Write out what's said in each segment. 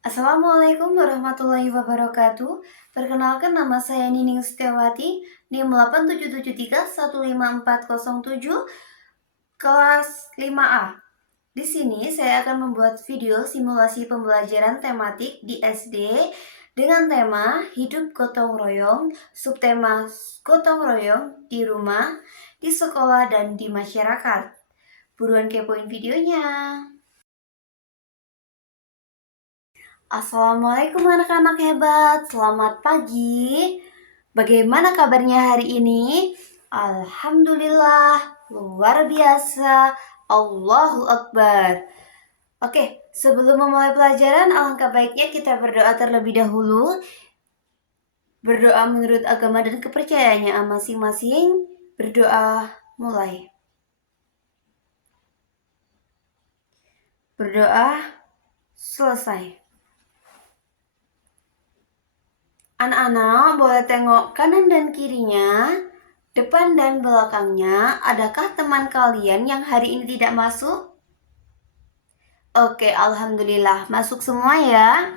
Assalamualaikum warahmatullahi wabarakatuh. Perkenalkan nama saya Nining Setiawati, NIM 877315407, kelas 5A. Di sini saya akan membuat video simulasi pembelajaran tematik di SD dengan tema hidup gotong royong, subtema gotong royong di rumah, di sekolah, dan di masyarakat. Buruan kepoin videonya. Assalamualaikum anak-anak hebat, selamat pagi. Bagaimana kabarnya hari ini? Alhamdulillah, luar biasa, Allahu Akbar. Oke, sebelum memulai pelajaran, alangkah baiknya kita berdoa terlebih dahulu. Berdoa menurut agama dan kepercayaannya masing-masing. Berdoa mulai. Berdoa selesai. Anak-anak boleh tengok kanan dan kirinya, depan dan belakangnya. Adakah teman kalian yang hari ini tidak masuk? Oke, alhamdulillah masuk semua ya.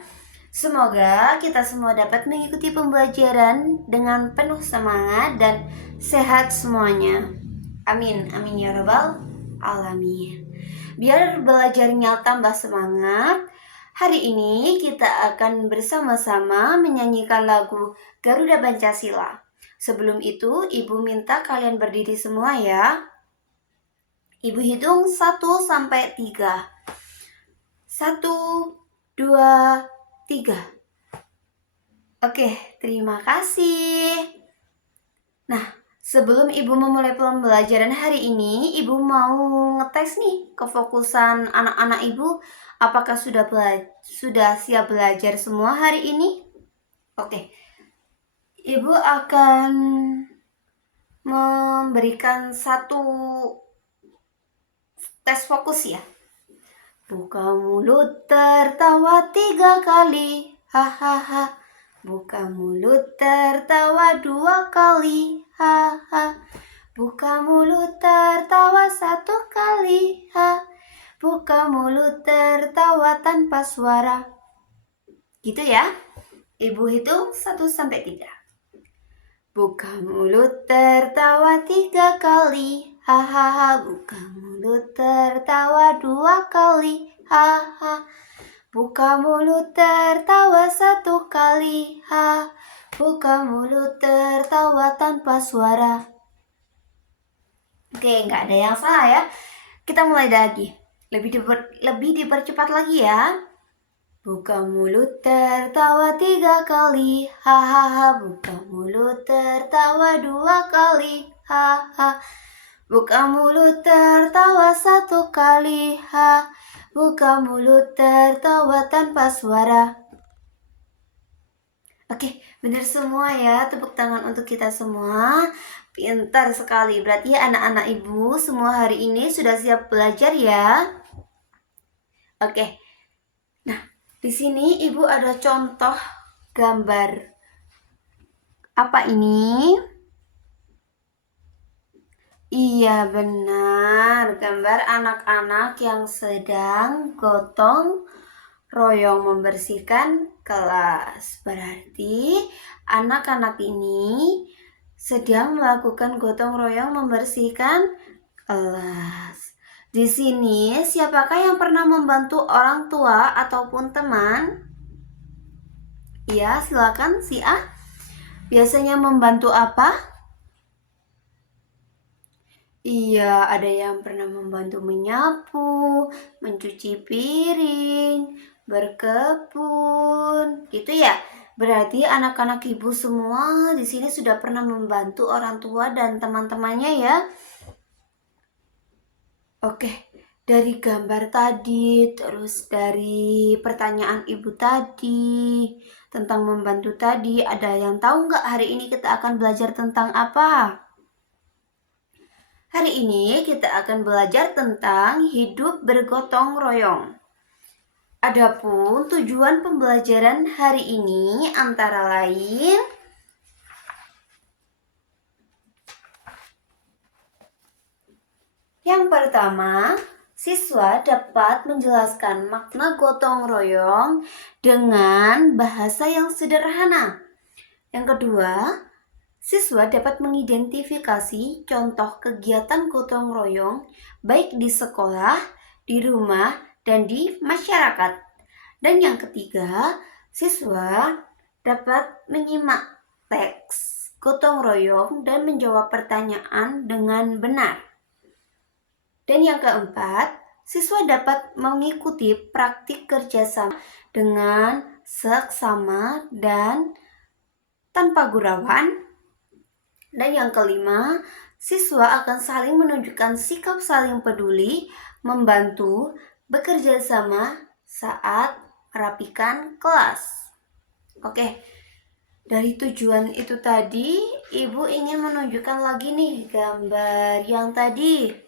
Semoga kita semua dapat mengikuti pembelajaran dengan penuh semangat dan sehat semuanya. Amin, amin ya rabbal alamin. Biar belajarnya tambah semangat, hari ini kita akan bersama-sama menyanyikan lagu Garuda Pancasila. Sebelum itu, Ibu minta kalian berdiri semua ya. Ibu hitung 1 sampai 3. 1, 2, 3. Oke, terima kasih. Nah, sebelum Ibu memulai pembelajaran hari ini, Ibu mau ngetes nih kefokusan anak-anak Ibu. Apakah sudah siap belajar semua hari ini? Oke. Ibu akan memberikan satu tes fokus ya. Buka mulut tertawa 3 kali, hahaha. Buka mulut tertawa 2 kali, haha. Buka mulut tertawa 1 kali, ha. Buka mulut tertawa tanpa suara. Gitu ya. Ibu hitung 1 sampai 3. Buka mulut tertawa 3 kali, hahaha. Buka mulut tertawa 2 kali, haha. Buka mulut tertawa 1 kali, ha. Buka mulut tertawa tanpa suara. Oke, nggak ada yang salah ya. Kita mulai lagi. Lebih dipercepat lagi ya. Buka mulut tertawa 3 kali, hahaha. Buka mulut tertawa 2 kali, haha. Buka mulut tertawa 1 kali, ha. Buka mulut tertawa tanpa suara. Oke, benar semua ya. Tepuk tangan untuk kita semua. Pintar sekali. Berarti anak-anak Ibu semua hari ini sudah siap belajar ya. Oke. Nah, di sini Ibu ada contoh gambar. Apa ini? Iya benar, gambar anak-anak yang sedang gotong royong membersihkan kelas. Berarti anak-anak ini sedang melakukan gotong royong membersihkan kelas. Di sini siapakah yang pernah membantu orang tua ataupun teman? Ya, silakan si A. Biasanya membantu apa? Iya, ada yang pernah membantu menyapu, mencuci piring, berkebun, gitu ya. Berarti anak-anak Ibu semua di sini sudah pernah membantu orang tua dan teman-temannya ya. Oke, dari gambar tadi, terus dari pertanyaan Ibu tadi tentang membantu tadi, ada yang tahu nggak hari ini kita akan belajar tentang apa? Hari ini kita akan belajar tentang hidup bergotong royong. Adapun tujuan pembelajaran hari ini antara lain yang pertama, Siswa dapat menjelaskan makna gotong royong dengan bahasa yang sederhana. Yang kedua, siswa dapat mengidentifikasi contoh kegiatan gotong royong baik di sekolah, di rumah, dan di masyarakat. Dan yang ketiga, siswa dapat menyimak teks gotong royong dan menjawab pertanyaan dengan benar. Dan yang keempat, siswa dapat mengikuti praktik kerjasama dengan seksama dan tanpa gurauan. Dan yang kelima, siswa akan saling menunjukkan sikap saling peduli, membantu, bekerja sama saat merapikan kelas. Oke, dari tujuan itu tadi, Ibu ingin menunjukkan lagi nih gambar yang tadi.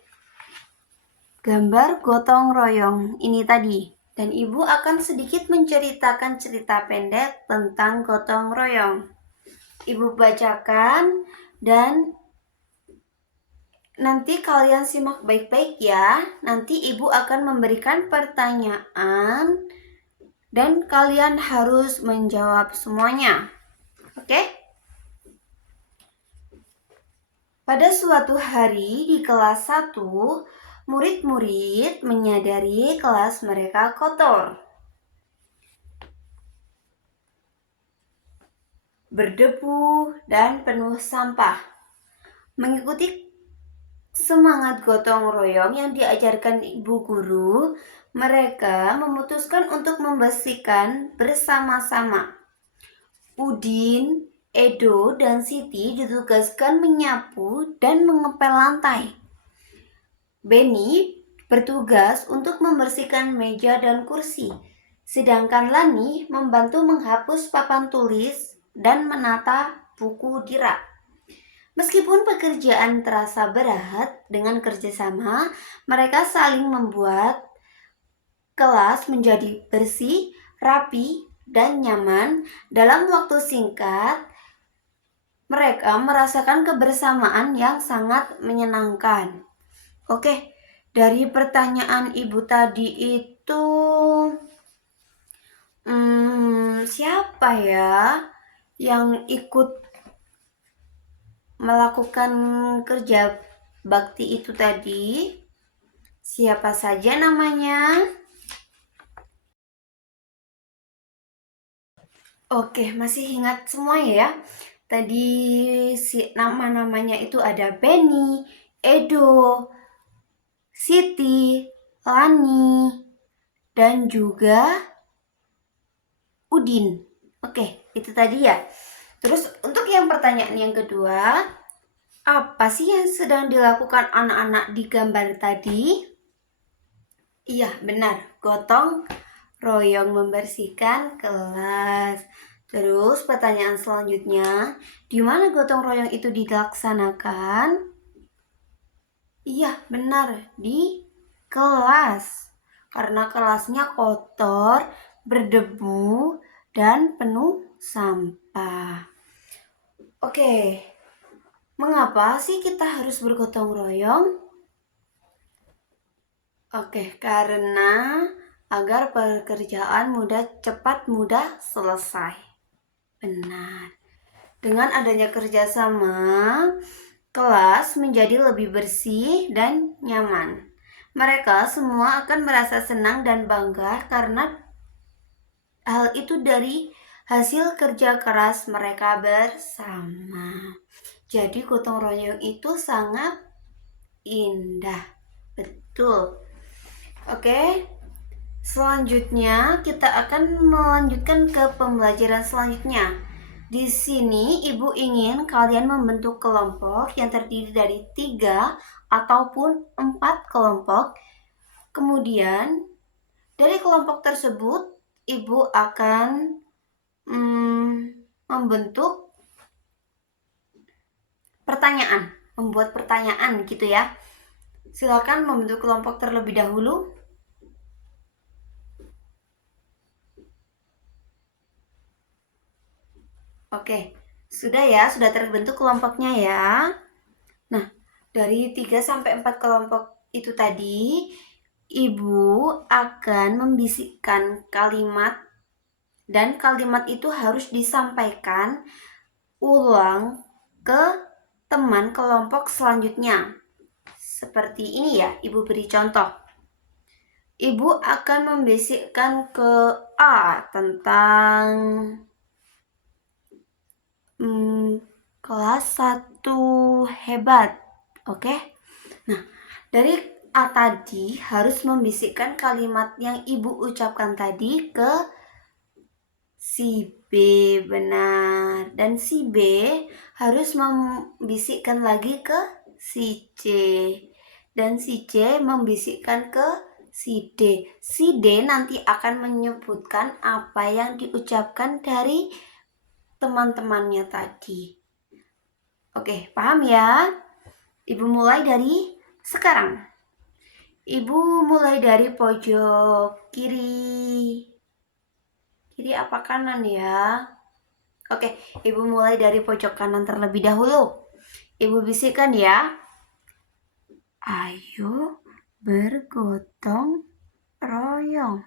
Gambar gotong royong ini tadi. Dan Ibu akan sedikit menceritakan cerita pendek tentang gotong royong. Ibu bacakan dan nanti kalian simak baik-baik ya. Nanti Ibu akan memberikan pertanyaan dan kalian harus menjawab semuanya. Oke? Pada suatu hari di kelas 1, murid-murid menyadari kelas mereka kotor, berdebu, dan penuh sampah. Mengikuti semangat gotong royong yang diajarkan ibu guru, mereka memutuskan untuk membersihkan bersama-sama. Udin, Edo, dan Siti ditugaskan menyapu dan mengepel lantai. Benny bertugas untuk membersihkan meja dan kursi, sedangkan Lani membantu menghapus papan tulis dan menata buku di rak. Meskipun pekerjaan terasa berat, dengan kerjasama mereka saling membuat kelas menjadi bersih, rapi, dan nyaman. Dalam waktu singkat, mereka merasakan kebersamaan yang sangat menyenangkan. Oke, dari pertanyaan Ibu tadi itu siapa ya yang ikut melakukan kerja bakti itu tadi? Siapa saja namanya? Oke, masih ingat semua ya? Tadi nama-namanya itu ada Benny, Edo, Siti, Lani, dan juga Udin. Oke, itu tadi ya. Terus untuk yang pertanyaan yang kedua, apa sih yang sedang dilakukan anak-anak di gambar tadi? Iya, benar. Gotong royong membersihkan kelas. Terus pertanyaan selanjutnya, di mana gotong royong itu dilaksanakan? Iya, benar, di kelas. Karena kelasnya kotor, berdebu, dan penuh sampah. Oke, mengapa sih kita harus bergotong royong? Oke, karena agar pekerjaan cepat mudah selesai. Benar. Dengan adanya kerjasama, kelas menjadi lebih bersih dan nyaman. Mereka semua akan merasa senang dan bangga karena hal itu dari hasil kerja keras mereka bersama. Jadi gotong royong itu sangat indah. Betul. Oke. Selanjutnya kita akan melanjutkan ke pembelajaran selanjutnya. Di sini Ibu ingin kalian membentuk kelompok yang terdiri dari 3 ataupun 4 kelompok. Kemudian dari kelompok tersebut Ibu akan membentuk pertanyaan, membuat pertanyaan gitu ya. Silakan membentuk kelompok terlebih dahulu. Oke, sudah ya, sudah terbentuk kelompoknya ya. Nah, dari 3 sampai 4 kelompok itu tadi, Ibu akan membisikkan kalimat dan kalimat itu harus disampaikan ulang ke teman kelompok selanjutnya. Seperti ini ya, Ibu beri contoh. Ibu akan membisikkan ke A tentang kelas 1 hebat. Oke? Nah, dari A tadi harus membisikkan kalimat yang Ibu ucapkan tadi ke si B, benar. Dan si B harus membisikkan lagi ke si C. Dan si C membisikkan ke si D. Si D nanti akan menyebutkan apa yang diucapkan dari teman-temannya tadi. Oke, paham ya? Ibu mulai dari sekarang. Ibu mulai dari pojok kiri. Kiri apa kanan ya? Oke, Ibu mulai dari pojok kanan terlebih dahulu. Ibu bisikkan ya. Ayo bergotong royong.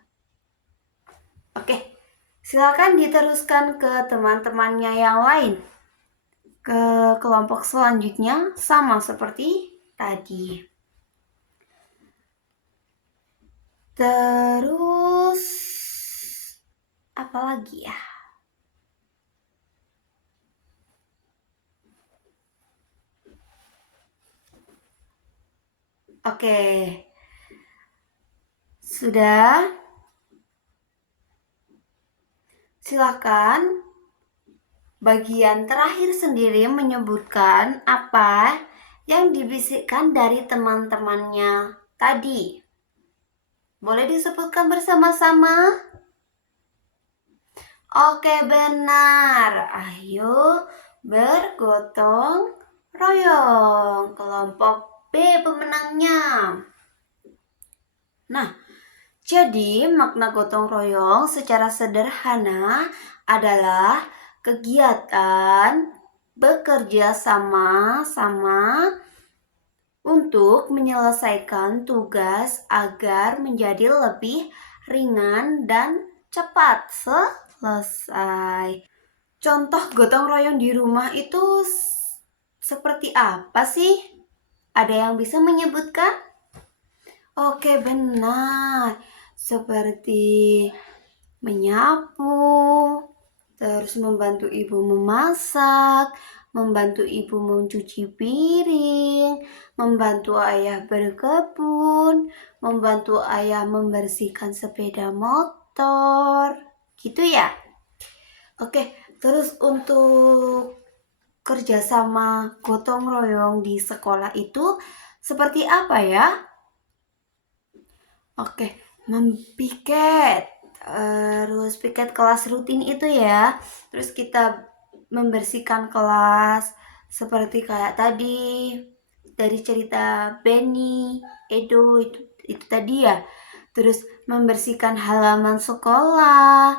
Oke, silakan diteruskan ke teman-temannya yang lain. Ke kelompok selanjutnya sama seperti tadi. Terus apa lagi ya? Oke. Sudah? Silakan bagian terakhir sendiri menyebutkan apa yang dibisikkan dari teman-temannya tadi. Boleh disebutkan bersama-sama? Oke, benar. Ayo bergotong royong. Kelompok B pemenangnya. Nah, jadi makna gotong royong secara sederhana adalah kegiatan bekerja sama-sama untuk menyelesaikan tugas agar menjadi lebih ringan dan cepat selesai. Contoh gotong royong di rumah itu seperti apa sih? Ada yang bisa menyebutkan? Oke, benar. Seperti menyapu, terus membantu ibu memasak, membantu ibu mencuci piring, membantu ayah berkebun, membantu ayah membersihkan sepeda motor. Gitu ya? Oke, terus untuk kerjasama gotong royong di sekolah itu seperti apa ya? Oke, mempiket. Terus piket kelas rutin itu ya. Terus kita membersihkan kelas seperti kayak tadi dari cerita Benny, Edo itu tadi ya. Terus membersihkan halaman sekolah,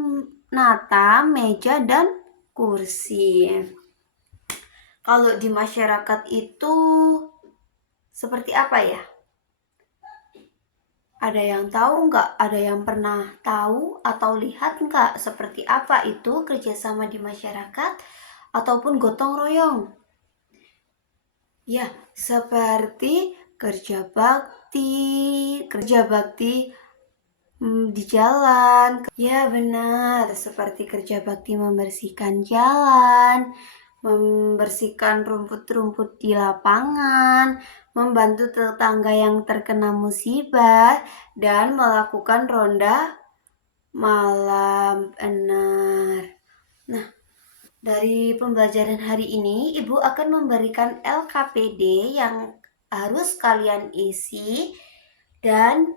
menata meja dan kursi. Kalau di masyarakat itu seperti apa ya? Ada yang tahu nggak? Ada yang pernah tahu atau lihat nggak seperti apa itu kerjasama di masyarakat ataupun gotong royong? Ya, seperti kerja bakti di jalan. Ya benar, seperti kerja bakti membersihkan jalan, membersihkan rumput-rumput di lapangan, membantu tetangga yang terkena musibah, dan melakukan ronda malam. Benar. Nah, dari pembelajaran hari ini, Ibu akan memberikan LKPD yang harus kalian isi dan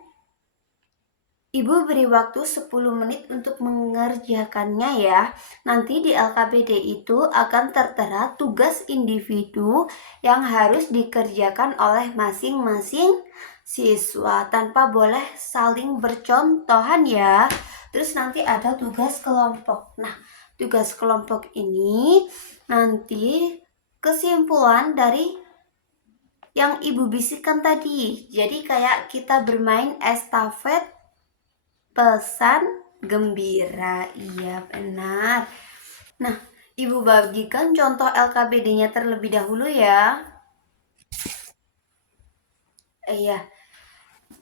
Ibu beri waktu 10 menit untuk mengerjakannya ya. Nanti di LKPD itu akan tertera tugas individu yang harus dikerjakan oleh masing-masing siswa tanpa boleh saling bercontohan ya. Terus nanti ada tugas kelompok. Nah, tugas kelompok ini nanti kesimpulan dari yang Ibu bisikkan tadi. Jadi kayak kita bermain estafet pesan gembira. Iya, benar. Nah, Ibu bagikan contoh LKBD-nya terlebih dahulu ya. Iya.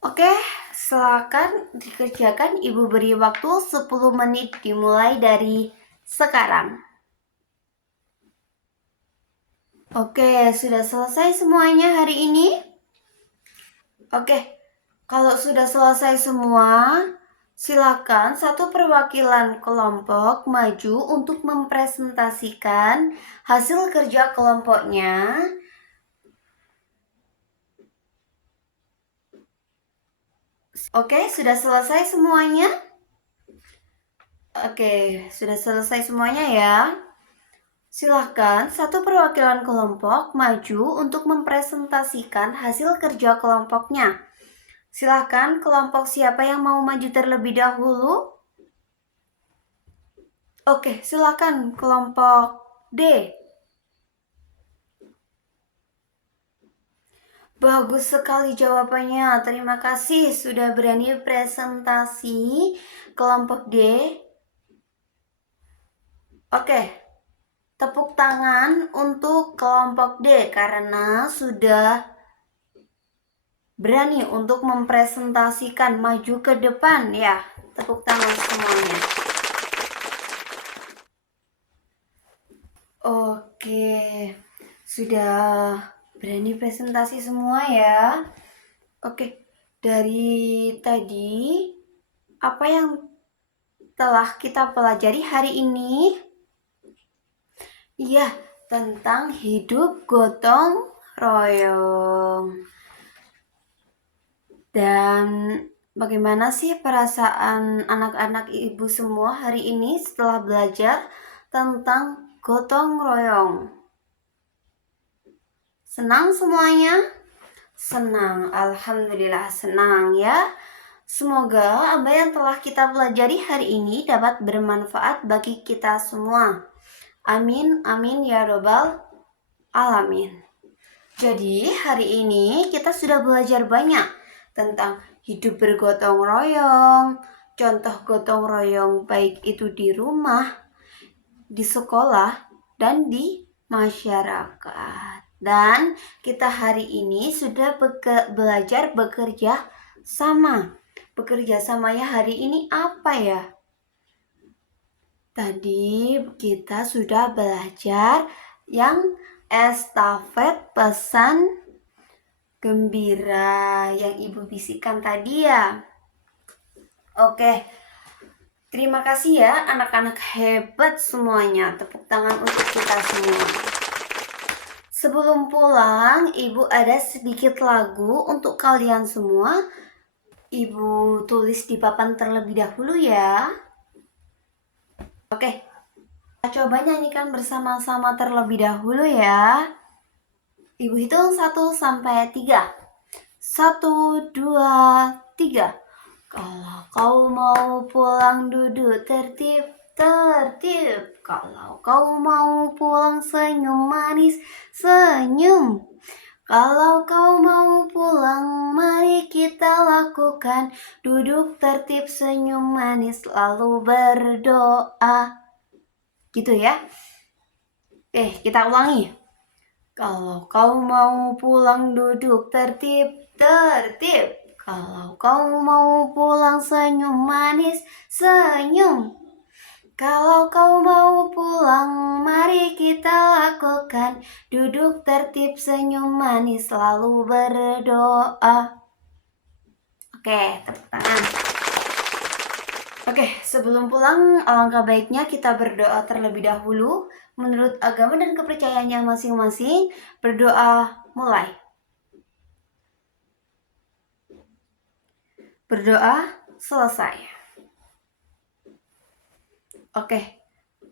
Oke, silakan dikerjakan. Ibu beri waktu 10 menit dimulai dari sekarang. Oke, sudah selesai semuanya hari ini? Oke, kalau sudah selesai semua, silakan satu perwakilan kelompok maju untuk mempresentasikan hasil kerja kelompoknya. Oke, sudah selesai semuanya? Oke, sudah selesai semuanya ya. Silahkan satu perwakilan kelompok maju untuk mempresentasikan hasil kerja kelompoknya. Silahkan kelompok siapa yang mau maju terlebih dahulu? Oke, silahkan kelompok D. Bagus sekali jawabannya. Terima kasih sudah berani presentasi kelompok D. Oke. Tepuk tangan untuk kelompok D karena sudah berani untuk mempresentasikan maju ke depan ya. Tepuk tangan semuanya. Oke, sudah berani presentasi semua ya. Oke, dari tadi apa yang telah kita pelajari hari ini? Iya, tentang hidup gotong royong. Dan bagaimana sih perasaan anak-anak ibu semua hari ini setelah belajar tentang gotong royong? Senang semuanya? Senang, alhamdulillah senang ya. Semoga apa yang telah kita pelajari hari ini dapat bermanfaat bagi kita semua. Amin, amin ya robbal alamin. Jadi hari ini kita sudah belajar banyak tentang hidup bergotong royong, contoh gotong royong baik itu di rumah, di sekolah, dan di masyarakat. Dan kita hari ini sudah belajar bekerja sama. Bekerja samanya hari ini apa ya? Tadi kita sudah belajar yang estafet pesan gembira yang Ibu bisikkan tadi ya. Oke, terima kasih ya anak-anak hebat semuanya. Tepuk tangan untuk kita semua. Sebelum pulang, Ibu ada sedikit lagu untuk kalian semua. Ibu tulis di papan terlebih dahulu ya. Oke, kita coba nyanyikan bersama-sama terlebih dahulu ya. Ibu hitung 1 sampai 3. 1, 2, 3. Kalau kau mau pulang duduk tertib, tertib. Kalau kau mau pulang senyum manis, senyum. Kalau kau mau pulang, mari kita lakukan duduk tertib, senyum manis, lalu berdoa. Gitu ya. Kita ulangi. Kalau kau mau pulang duduk tertib, tertib. Kalau kau mau pulang senyum manis, senyum. Kalau kau mau pulang, mari kita lakukan duduk tertib, senyum manis, lalu berdoa. Oke, tepuk tangan. Oke, sebelum pulang, alangkah baiknya kita berdoa terlebih dahulu. Menurut agama dan kepercayaannya masing-masing, berdoa mulai. Berdoa selesai. Oke,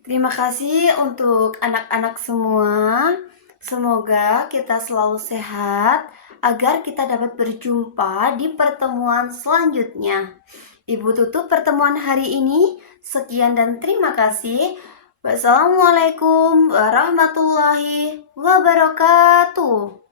terima kasih untuk anak-anak semua. Semoga kita selalu sehat agar kita dapat berjumpa di pertemuan selanjutnya. Ibu tutup pertemuan hari ini. Sekian dan terima kasih. Wassalamualaikum warahmatullahi wabarakatuh.